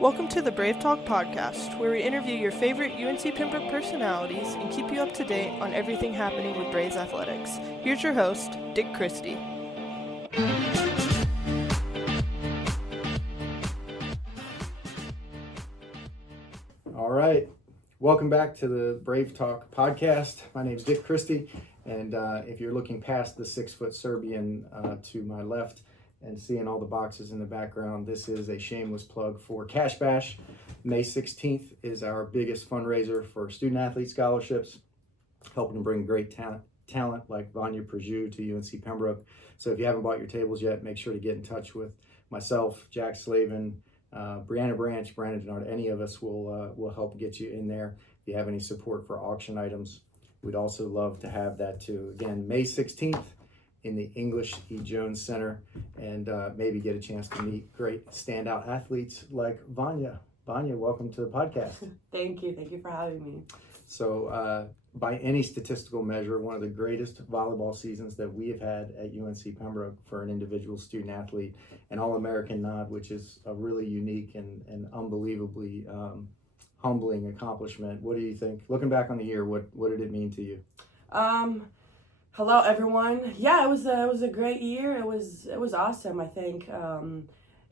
Welcome to the Bravetalk podcast, where we interview your favorite UNC Pembroke personalities and keep you up to date on everything happening with Braves athletics. Here's your host, Dick Christie. All right. Welcome back to the Bravetalk podcast. My name is Dick Christie, and if you're looking past the 6-foot Serbian to my left and seeing all the boxes in the background, this is a shameless plug for Cash Bash. May 16th is our biggest fundraiser for student-athlete scholarships, helping to bring great talent like Vanja, Przulj to UNC Pembroke. So if you haven't bought your tables yet, make sure to get in touch with myself, Jack Slavin, Brianna Branch, Brandon Denard. Any of us will help get you in there. If you have any support for auction items, we'd also love to have that too. Again, May 16th in the English E. Jones Center, and maybe get a chance to meet great standout athletes like Vanja. Vanja, welcome to the podcast. Thank you for having me. So by any statistical measure, one of the greatest volleyball seasons that we have had at UNC Pembroke for an individual student athlete, an All-American nod, which is a really unique and unbelievably humbling accomplishment. What do you think? Looking back on the year, what did it mean to you? Hello everyone. Yeah, it was a great year. It was awesome. I think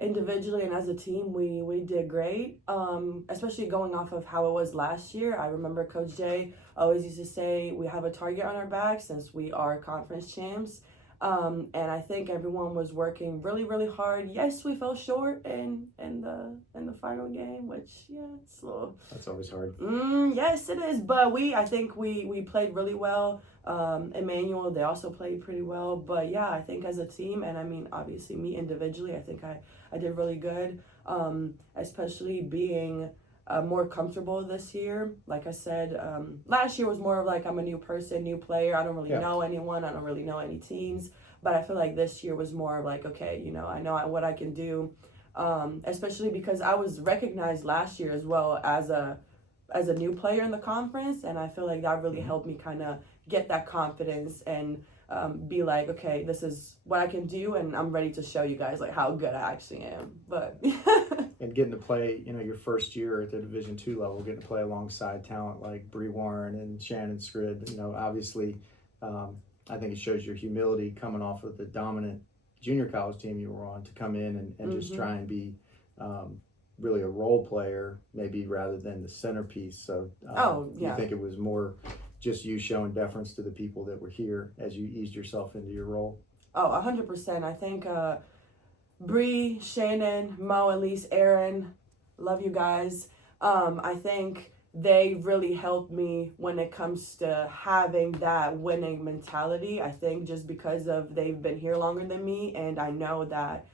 individually and as a team we did great. Especially going off of how it was last year. I remember Coach Jay always used to say we have a target on our back since we are conference champs. And I think everyone was working really, really hard. Yes, we fell short in the final game, which it's a little. That's always hard. Yes, it is. But I think we played really well. Emmanuel, they also played pretty well. But yeah, I think as a team, and I mean obviously me individually, I think I did really good. Especially being more comfortable this year. Like I said, last year was more of like I'm a new person, new player. I don't really know anyone. I don't really know any teams. But I feel like this year was more of like, okay, I know what I can do. Especially because I was recognized last year as well as a new player in the conference. And I feel like that really helped me kind of get that confidence and be like, okay, this is what I can do, and I'm ready to show you guys like how good I actually am. But and getting to play, your first year at the Division II level, getting to play alongside talent like Bree Warren and Shannon Scrid, obviously, I think it shows your humility coming off of the dominant junior college team you were on to come in and just try and be really a role player, maybe rather than the centerpiece. So you think it was more just you showing deference to the people that were here as you eased yourself into your role? Oh, 100%. I think Bree, Shannon, Mo, Elise, Aaron, love you guys. I think they really helped me when it comes to having that winning mentality. I think just because they've been here longer than me, and I know that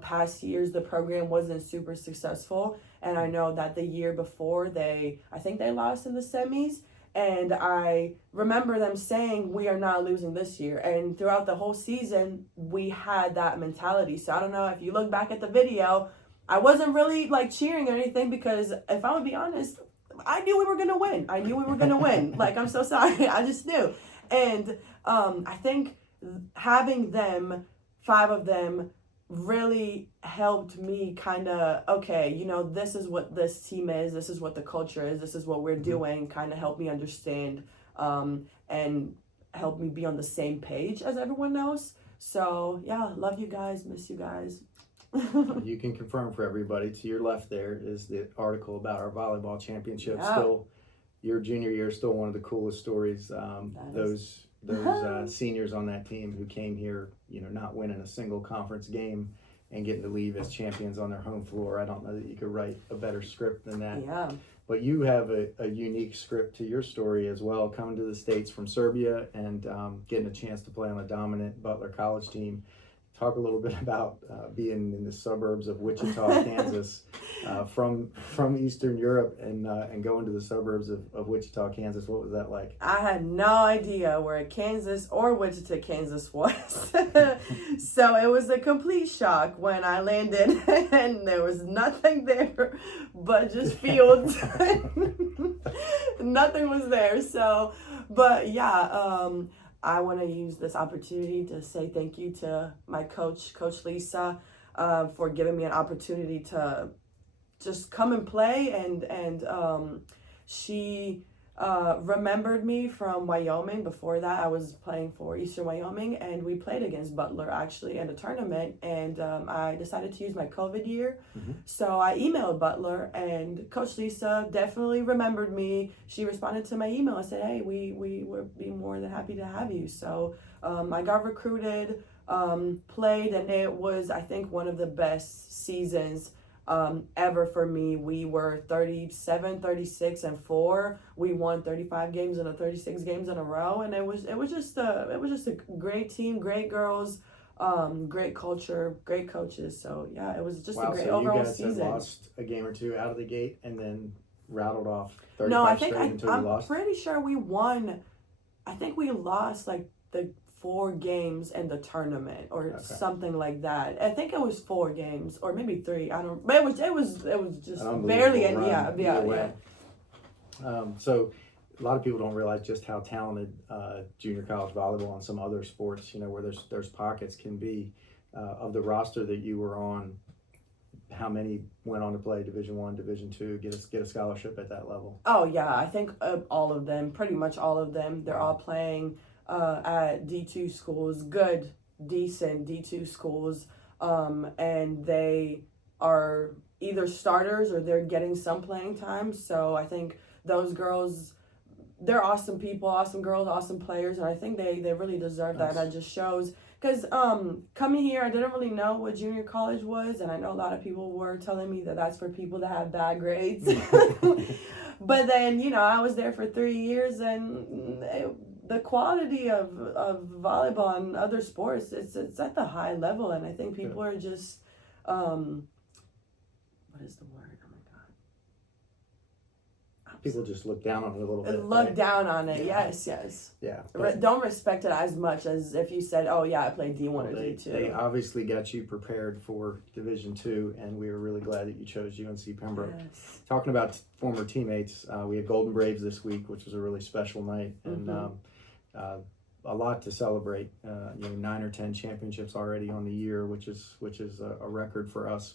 past years the program wasn't super successful, and I know that the year before I think they lost in the semis. And I remember them saying, we are not losing this year. And throughout the whole season, we had that mentality. So I don't know if you look back at the video, I wasn't really like cheering or anything because if I'm gonna be honest, I knew we were gonna win. Like, I'm so sorry. I just knew. And I think having them, 5 of them, really helped me kind of, okay, this is what this team is, this is what the culture is, this is what we're doing, kind of helped me understand and help me be on the same page as everyone else. So yeah, love you guys, miss you guys. You can confirm for everybody, to your left there is the article about our volleyball championship. Yeah. Still, your junior year is still one of the coolest stories. Those seniors on that team who came here, not winning a single conference game and getting to leave as champions on their home floor. I don't know that you could write a better script than that. Yeah. But you have a unique script to your story as well, coming to the States from Serbia and getting a chance to play on a dominant Butler College team. Talk a little bit about being in the suburbs of Wichita, Kansas, from Eastern Europe and going to the suburbs of Wichita, Kansas. What was that like? I had no idea where Kansas or Wichita, Kansas was. So it was a complete shock when I landed and there was nothing there but just fields. Nothing was there. So, but yeah, I want to use this opportunity to say thank you to my coach, Coach Lisa, for giving me an opportunity to just come and play, and she remembered me from Wyoming. Before that, I was playing for Eastern Wyoming, and we played against Butler actually in a tournament, and I decided to use my COVID year. So I emailed Butler, and Coach Lisa definitely remembered me. She responded to my email and said, hey, we would be more than happy to have you. So I got recruited, played, and it was, I think, one of the best seasons ever for me. We were 37, 36, and 4. We won 35 games and 36 games in a row, and it was just a great team, great girls, great culture, great coaches. So yeah, it was just a great overall season. So you guys had lost a game or two out of the gate, and then rattled off 35 no, I straight think until you lost? I'm pretty sure we won. I think we lost like the 4 games in the tournament or something like that. I think it was 4 games or maybe 3. I don't. But it was just barely. And yeah. So a lot of people don't realize just how talented junior college volleyball and some other sports, where there's pockets can be. Of the roster that you were on, how many went on to play Division I, Division II, get a scholarship at that level? Oh yeah, I think all of them, pretty much all of them. They're all playing at D2 schools, good, decent D2 schools, and they are either starters or they're getting some playing time. So I think those girls, they're awesome people, awesome girls, awesome players, and I think they really deserve that. That just shows, because coming here, I didn't really know what junior college was, and I know a lot of people were telling me that that's for people that have bad grades. But then, I was there for 3 years, and the quality of volleyball and other sports, it's at the high level, and I think people are just, what is the word? Oh my God. People just look down on it a little bit. Look down on it, yes. Yeah. Don't respect it as much as if you said, oh yeah, I played D1 or D2. They obviously got you prepared for Division II, and we were really glad that you chose UNC Pembroke. Yes. Talking about former teammates, we had Golden Braves this week, which was a really special night, and a lot to celebrate. 9 or 10 championships already on the year, which is a record for us.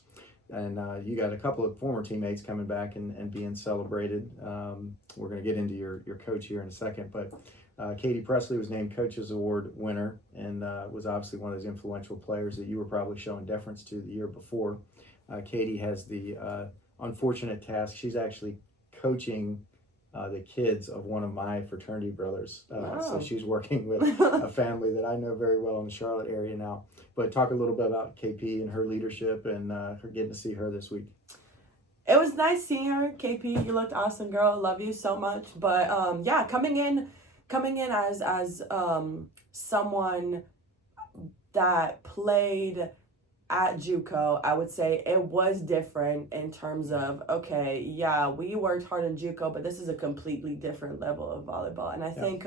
And you got a couple of former teammates coming back and being celebrated. We're going to get into your coach here in a second, but Katie Presley was named Coach's Award winner, and was obviously one of those influential players that you were probably showing deference to the year before. Katie has the unfortunate task. She's actually coaching the kids of one of my fraternity brothers. So she's working with a family that I know very well in the Charlotte area now. But talk a little bit about KP and her leadership and her getting to see her this week. It was nice seeing her, KP. You looked awesome, girl. Love you so much. But coming in as someone that played at JUCO, I would say it was different in terms of, we worked hard in JUCO, but this is a completely different level of volleyball. And I think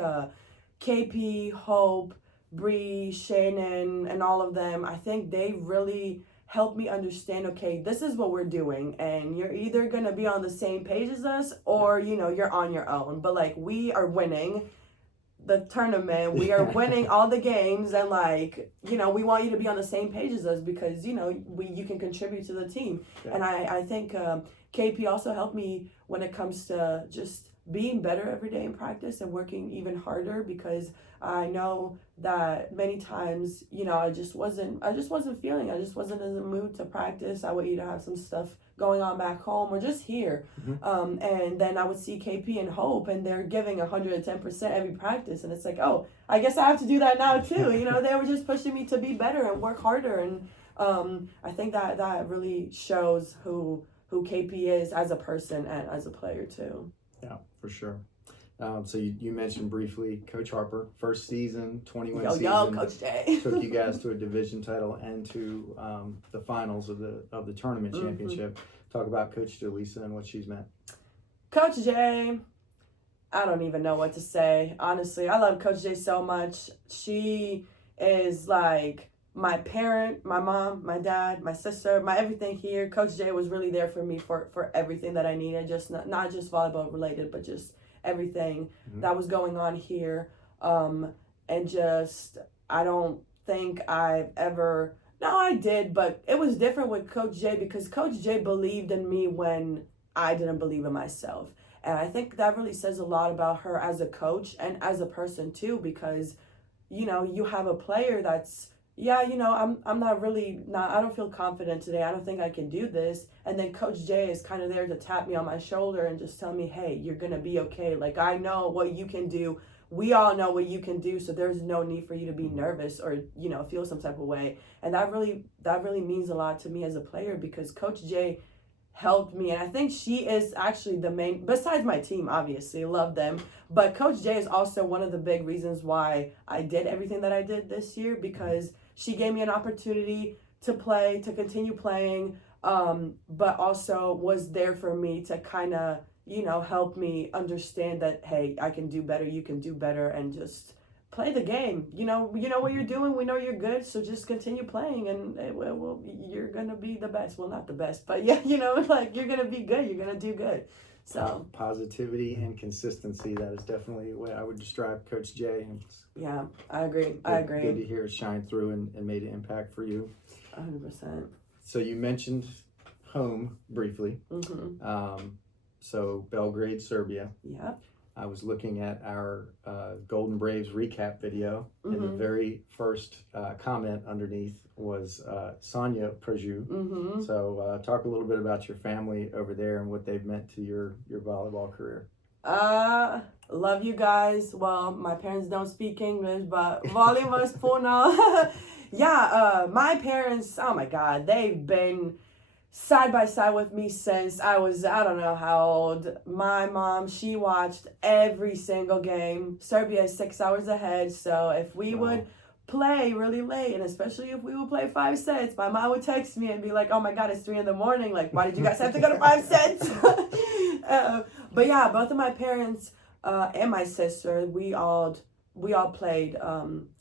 KP, Hope, Bree, Shannon, and all of them, I think they really helped me understand, this is what we're doing, and you're either going to be on the same page as us or, you're on your own. But, we are winning the tournament, we are winning all the games, and we want you to be on the same page as us because you can contribute to the team. And I think KP also helped me when it comes to just being better every day in practice and working even harder, because I know that many times I just wasn't feeling, I just wasn't in the mood to practice. I would either have some stuff going on back home or just here. And then I would see KP and Hope, and they're giving 110% every practice. And it's like, I guess I have to do that now too. They were just pushing me to be better and work harder. And I think that really shows who KP is as a person and as a player too. Yeah, for sure. So you mentioned briefly Coach Harper, first season, 21 season. Coach J. Took you guys to a division title and to the finals of the tournament championship. Talk about Coach Lisa and what she's meant. Coach J, I don't even know what to say. Honestly, I love Coach J so much. She is like my parent, my mom, my dad, my sister, my everything here. Coach J was really there for me for everything that I needed, just not just volleyball related, but just everything that was going on here. And just, I don't think I've ever No, I did, but it was different with Coach J because Coach J believed in me when I didn't believe in myself. And I think that really says a lot about her as a coach and as a person too, because, you have a player that's, I'm not really, I don't feel confident today. I don't think I can do this. And then Coach J is kind of there to tap me on my shoulder and just tell me, hey, you're going to be okay. Like, I know what you can do. We all know what you can do, so there's no need for you to be nervous or, feel some type of way. And that really means a lot to me as a player because Coach J helped me. And I think she is actually the main, besides my team, obviously, love them. But Coach J is also one of the big reasons why I did everything that I did this year because she gave me an opportunity to play, to continue playing, but also was there for me to kind of, help me understand that, hey, I can do better, you can do better, and just play the game. You know what you're doing, we know you're good, so just continue playing, and you're going to be the best. Well, not the best, but yeah, you're going to be good, you're going to do good. So positivity and consistency, that is definitely the way I would describe Coach J. Yeah, I agree. Good to hear it shine through and made an impact for you. 100%. So you mentioned home briefly. Mm-hmm. So Belgrade, Serbia. Yeah. I was looking at our Golden Braves recap video, and the very first comment underneath was Sonia Przulj. Mm-hmm. So talk a little bit about your family over there and what they've meant to your volleyball career. Love you guys. Well, my parents don't speak English, but volleyball is puno. Yeah, my parents, oh my God, they've been side by side with me since I was, I don't know how old. My mom, she watched every single game. Serbia is 6 hours ahead, so if we would play really late, and especially if we would play 5 sets, my mom would text me and be like, oh my God, it's 3 a.m. Like, why did you guys have to go to 5 sets? But yeah, both of my parents and my sister, we all played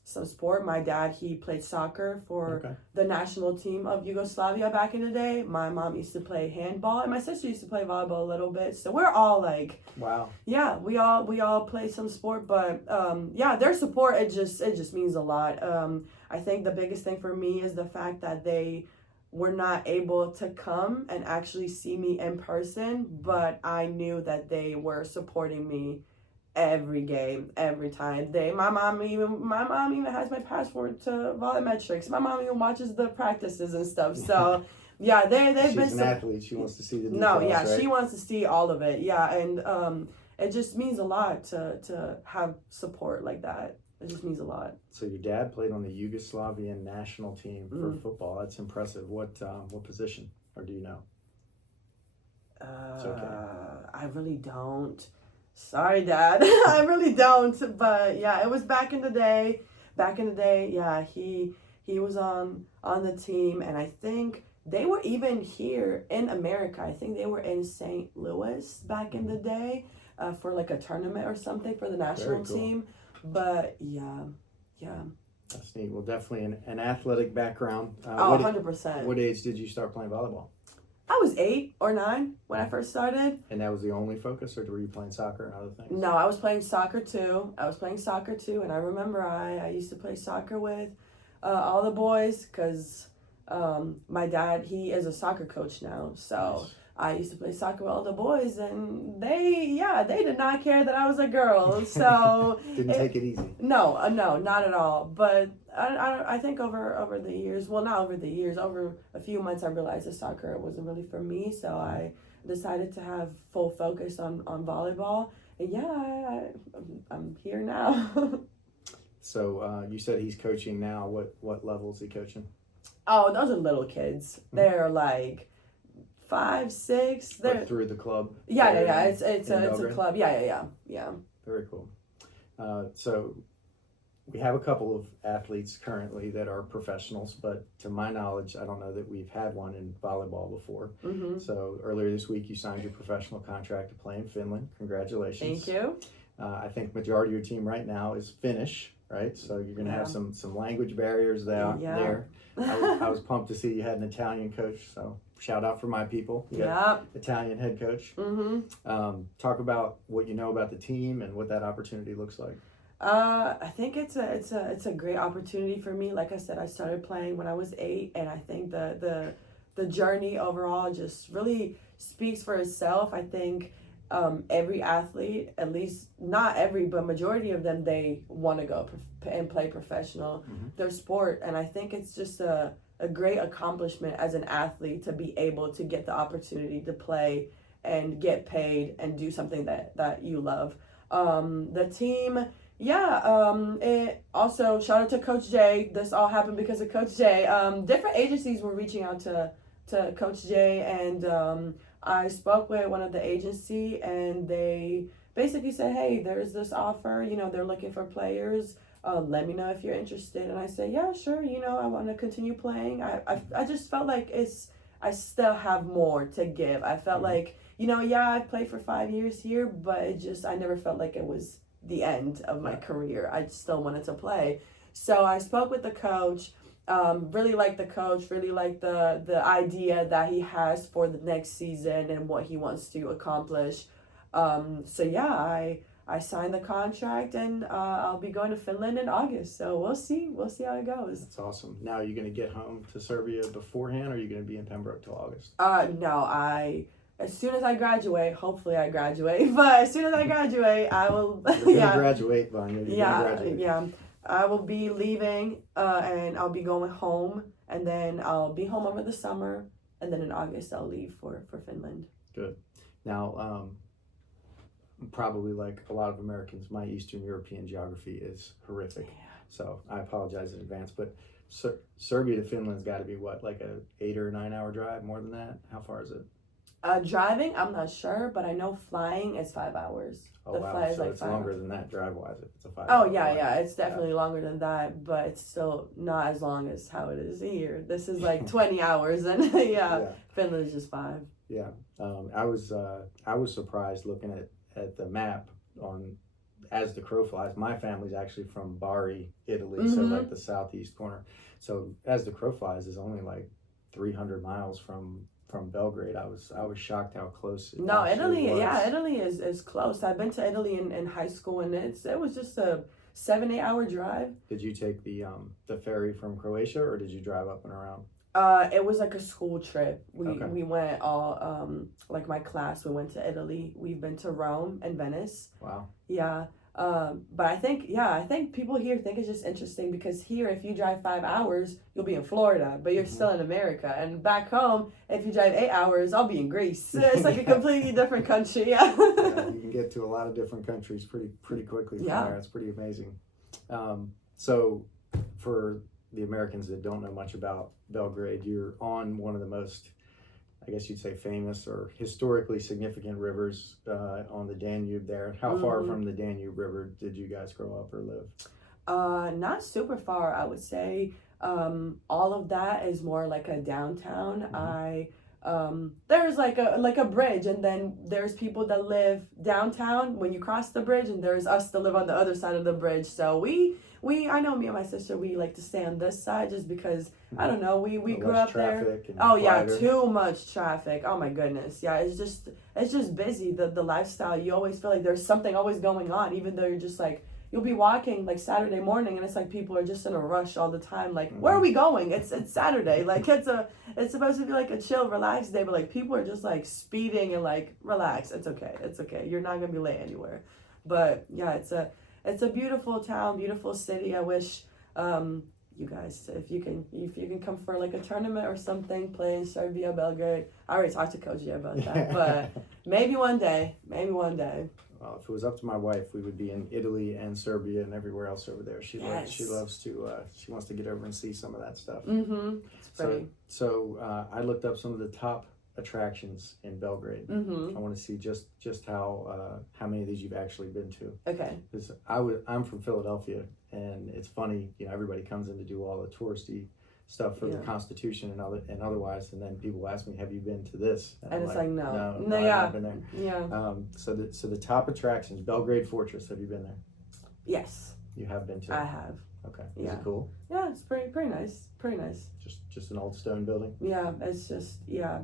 some sport. My dad, he played soccer for the national team of Yugoslavia back in the day. My mom used to play handball, and my sister used to play volleyball a little bit. So we're all like, wow. Yeah, we all play some sport, but yeah, their support, it just means a lot. I think the biggest thing for me is the fact that they were not able to come and actually see me in person, but I knew that they were supporting me every game, every time. My mom even has my passport to Volumetrics. My mom even watches the practices and stuff. So yeah, they've been. She's an athlete. She wants to see the details. No, yeah, right? She wants to see all of it. Yeah, and it just means a lot to have support like that. It just means a lot. So your dad played on the Yugoslavian national team for football. That's impressive. What position, or do you know? It's okay. I really don't. Sorry, Dad. I really don't. But yeah, it was back in the day. Yeah, he was on the team, and I think they were even here in America. I think they were in St. Louis back in the day for like a tournament or something for the national team. But yeah. That's neat. Well, definitely an athletic background. 100%. What age did you start playing volleyball? I was 8 or 9 when I first started. And that was the only focus, or were you playing soccer and other things? No, I was playing soccer too. And I remember I used to play soccer with all the boys because my dad, he is a soccer coach now. So nice. I used to play soccer with all the boys, and they did not care that I was a girl. So didn't take it easy. No, not at all. But I think over the years, well, not over the years, over a few months, I realized that soccer wasn't really for me. So I decided to have full focus on volleyball. And yeah, I'm here now. So you said he's coaching now. What level is he coaching? Oh, those are little kids. They're like 5, 6. They're through the club. Yeah. It's a club. Yeah. Very cool. So we have a couple of athletes currently that are professionals, but to my knowledge, I don't know that we've had one in volleyball before. Mm-hmm. So earlier this week, you signed your professional contract to play in Finland. Congratulations. Thank you. I think majority of your team right now is Finnish, right? So you're going to have some language barriers there. I was pumped to see you had an Italian coach, so shout out for my people. Italian head coach. Mm-hmm. Talk about what you know about the team and what that opportunity looks like. I think it's a great opportunity for me. Like I said, I started playing when I was 8, and I think the journey overall just really speaks for itself. I think every athlete, at least not every, but majority of them, they want to go and play professional their sport, and I think it's just a great accomplishment as an athlete to be able to get the opportunity to play and get paid and do something that you love. The team. It also, shout out to Coach Jay. This all happened because of Coach Jay. Different agencies were reaching out to Coach Jay, and I spoke with one of the agency, and they basically said, hey, there's this offer, they're looking for players. Let me know if you're interested. And I said, yeah, sure, I want to continue playing. I just felt like I still have more to give. I felt like, I've played for 5 years here, but I never felt like it was the end of my career. I still wanted to play. So I spoke with the coach, really liked the coach, really liked the idea that he has for the next season and what he wants to accomplish. I signed the contract, and I'll be going to Finland in August. So we'll see how it goes. That's awesome. Now, are you going to get home to Serbia beforehand, or are you going to be in Pembroke till August? No, as soon as I graduate, hopefully I graduate, but as soon as I graduate, I will. You're gonna graduate, Vanja. Yeah. I will be leaving, and I'll be going home, and then I'll be home over the summer, and then in August I'll leave for Finland. Good. Now, probably like a lot of Americans, my Eastern European geography is horrific, so I apologize in advance. But Serbia to Finland's got to be what, like a 8 or 9 hour drive? More than that? How far is it? Driving, I'm not sure, but I know flying is 5 hours. Oh, the wow. flight is So like it's 5 longer hours. than that drive-wise if it's a 5 Oh, hour yeah, flight. it's definitely longer than that, but it's still not as long as how it is here. This is like 20 hours, and Finland is just 5. Yeah. I was surprised looking at the map on as the crow flies. My family's actually from Bari, Italy, so like the southeast corner. So as the crow flies is only like 300 miles from Belgrade. I was shocked how close it Italy was. Italy is close. I've been to Italy in high school, and it was just a 7-8 hour drive. Did you take the ferry from Croatia, or did you drive up and around? It was like a school trip. We went all like my class, we went to Italy. We've been to Rome and Venice. Wow. Yeah. But I think people here think it's just interesting because here, if you drive 5 hours, you'll be in Florida, but you're still in America. And back home, if you drive 8 hours, I'll be in Greece. It's like a completely different country. Yeah. You can get to a lot of different countries pretty quickly from there. It's pretty amazing. So for the Americans that don't know much about Belgrade, you're on one of the most, I guess you'd say, famous or historically significant rivers on the Danube there. How far from the Danube River did you guys grow up or live? Not super far, I would say. All of that is more like a downtown. There's like a bridge, and then there's people that live downtown when you cross the bridge, and there's us that live on the other side of the bridge. So I know me and my sister, we like to stay on this side just because, I don't know, we grew up there. Oh yeah, too much traffic. Oh my goodness. Yeah, it's just busy. The lifestyle, you always feel like there's something always going on, even though you're just like, you'll be walking like Saturday morning, and it's like people are just in a rush all the time. Like, where are we going? It's Saturday. Like it's supposed to be like a chill, relaxed day, but like people are just like speeding and like, relax. It's okay. You're not gonna be late anywhere. But yeah, it's a beautiful town, beautiful city. I wish you guys, if you can come for like a tournament or something, play in Serbia, Belgrade. I already talked to Coach about that, but maybe one day. Well, if it was up to my wife, we would be in Italy and Serbia and everywhere else over there. She loves to she wants to get over and see some of that stuff. It's pretty. So I looked up some of the top attractions in Belgrade. I want to see just how many of these you've actually been to. Okay. Because I'm from Philadelphia, and it's funny, everybody comes in to do all the touristy stuff for the Constitution and otherwise, and then people ask me, "Have you been to this?" And it's like, no, I've not been there. Yeah. So the top attractions, Belgrade Fortress. Have you been there? Yes. You have been to. I have. Okay. Is it cool? Yeah, it's pretty nice. Pretty nice. Just an old stone building. Yeah, it's just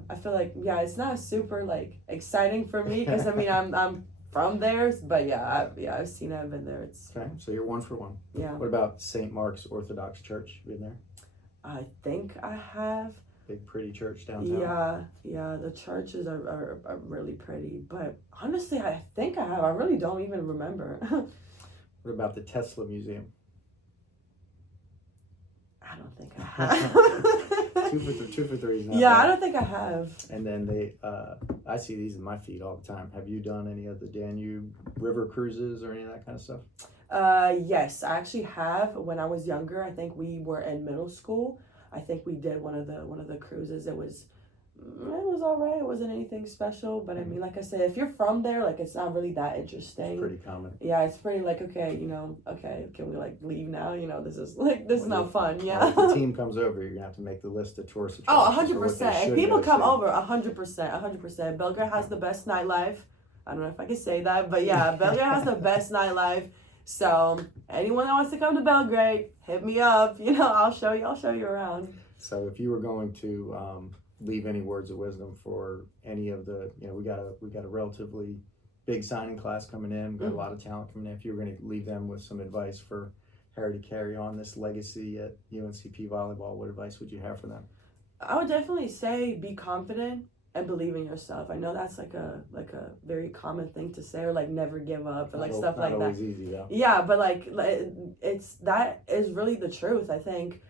I feel like it's not super like exciting for me because I mean I'm from there, but I've seen it. I've been there. It's Okay, so you're 1 for 1. Yeah. What about St. Mark's Orthodox Church? Been there? I think I have. Big pretty church downtown. Yeah. The churches are really pretty, but honestly, I think I have. I really don't even remember. What about the Tesla Museum? I don't think I have. 2 for 3 is not Yeah, bad. I don't think I have. And then I see these in my feed all the time. Have you done any of the Danube River cruises or any of that kind of stuff? Yes, I actually have. When I was younger, I think we were in middle school. I think we did one of the cruises. It was all right. It wasn't anything special, but I mean, like I said, if you're from there, like it's not really that interesting. It's pretty common. Yeah, it's pretty like okay, can we like leave now? This is not fun. Yeah. Well, if the team comes over, you're gonna have to make the list of tourist Oh, attractions. 100%. If people come over, 100%. Belgrade has the best nightlife. I don't know if I can say that, but yeah, Belgrade has the best nightlife. So anyone that wants to come to Belgrade, hit me up. I'll show you around. So if you were going to leave any words of wisdom for any of the, we got a relatively big signing class coming in. We've got a lot of talent coming in. If you were going to leave them with some advice for how to carry on this legacy at UNCP volleyball, what advice would you have for them? I would definitely say be confident and believe in yourself. I know that's like a very common thing to say, or like never give up, or like stuff like that. Not always easy though. Yeah, but like that is really the truth. I think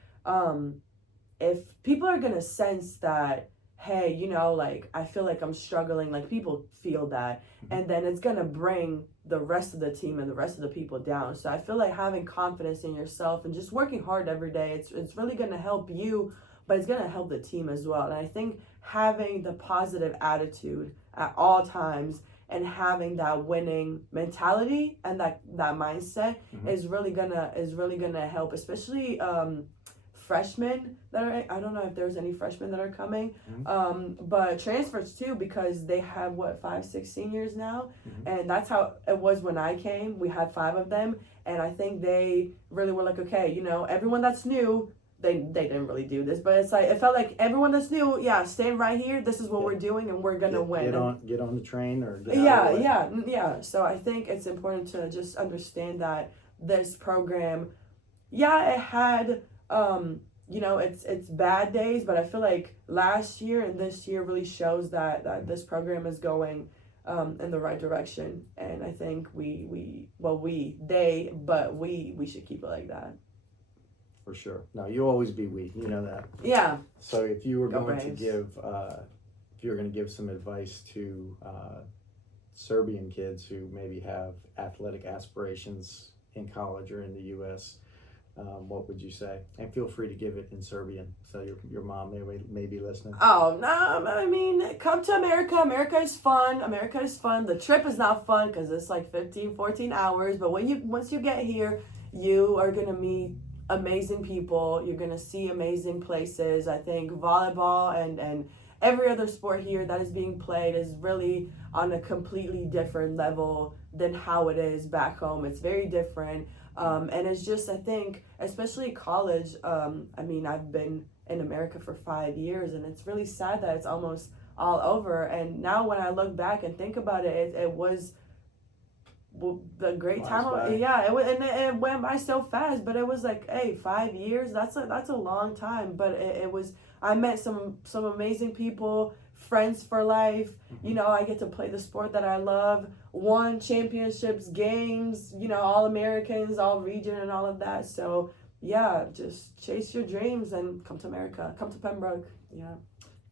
if people are gonna sense that, hey, like I feel like I'm struggling, like people feel that, and then it's gonna bring the rest of the team and the rest of the people down. So I feel like having confidence in yourself and just working hard every day, it's really gonna help you, but it's gonna help the team as well. And I think having the positive attitude at all times and having that winning mentality and that mindset is really gonna help, especially freshmen that are, I don't know if there's any freshmen that are coming, but transfers too, because they have 5-6 seniors now, and that's how it was when I came. We had 5 of them, and I think they really were like, okay, everyone that's new, they didn't really do this, but it's like it felt like everyone that's new, staying right here, this is what we're doing, and we're gonna win. Get on the train or get out of the way. Yeah. So I think it's important to just understand that this program, it had it's bad days, but I feel like last year and this year really shows that this program is going in the right direction, and I think we should keep it like that. For sure. No, you'll always be we. You know that. Yeah. So if you were Go going Braves. to give some advice to Serbian kids who maybe have athletic aspirations in college or in the U.S., what would you say? And feel free to give it in Serbian, so your mom may be listening. Oh, no, I mean, come to America. America is fun. The trip is not fun because it's like 14 hours, but once you get here, you are going to meet amazing people. You're going to see amazing places. I think volleyball and every other sport here that is being played is really on a completely different level than how it is back home. It's very different. And it's just, I think, especially college, I mean, I've been in America for 5 years, and it's really sad that it's almost all over. And now when I look back and think about it, it was the great time. It went by so fast, but it was like, hey, 5 years, that's a long time. But it was, I met some amazing people, friends for life. I get to play the sport that I love, won championships, games, all Americans, all region, and all of that. So just chase your dreams and come to America, come to Pembroke.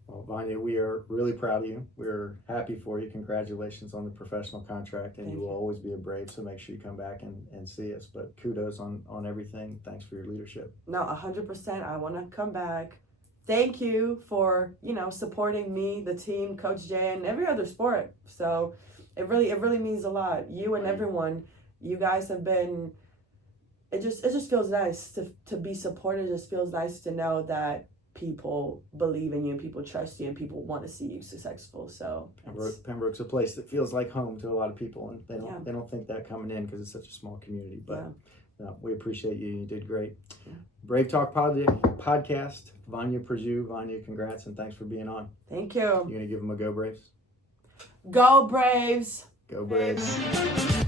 Well, Vanja, we are really proud of you. We're happy for you. Congratulations on the professional contract, and you will always be a Brave, so make sure you come back and see us. But kudos on everything. Thanks for your leadership. No, 100%. I want to come back. Thank you for, supporting me, the team, Coach Jay, and every other sport. So it really means a lot. You and everyone, you guys have been, it just feels nice to be supported. It just feels nice to know that people believe in you and people trust you and people want to see you successful. So Pembroke's a place that feels like home to a lot of people, and they don't think that coming in because it's such a small community. But no, we appreciate you. You did great. Bravetalk podcast. Vanja Przulj. Vanja, congrats and thanks for being on. Thank you. You gonna give them a go, Braves? Go Braves. Go Braves.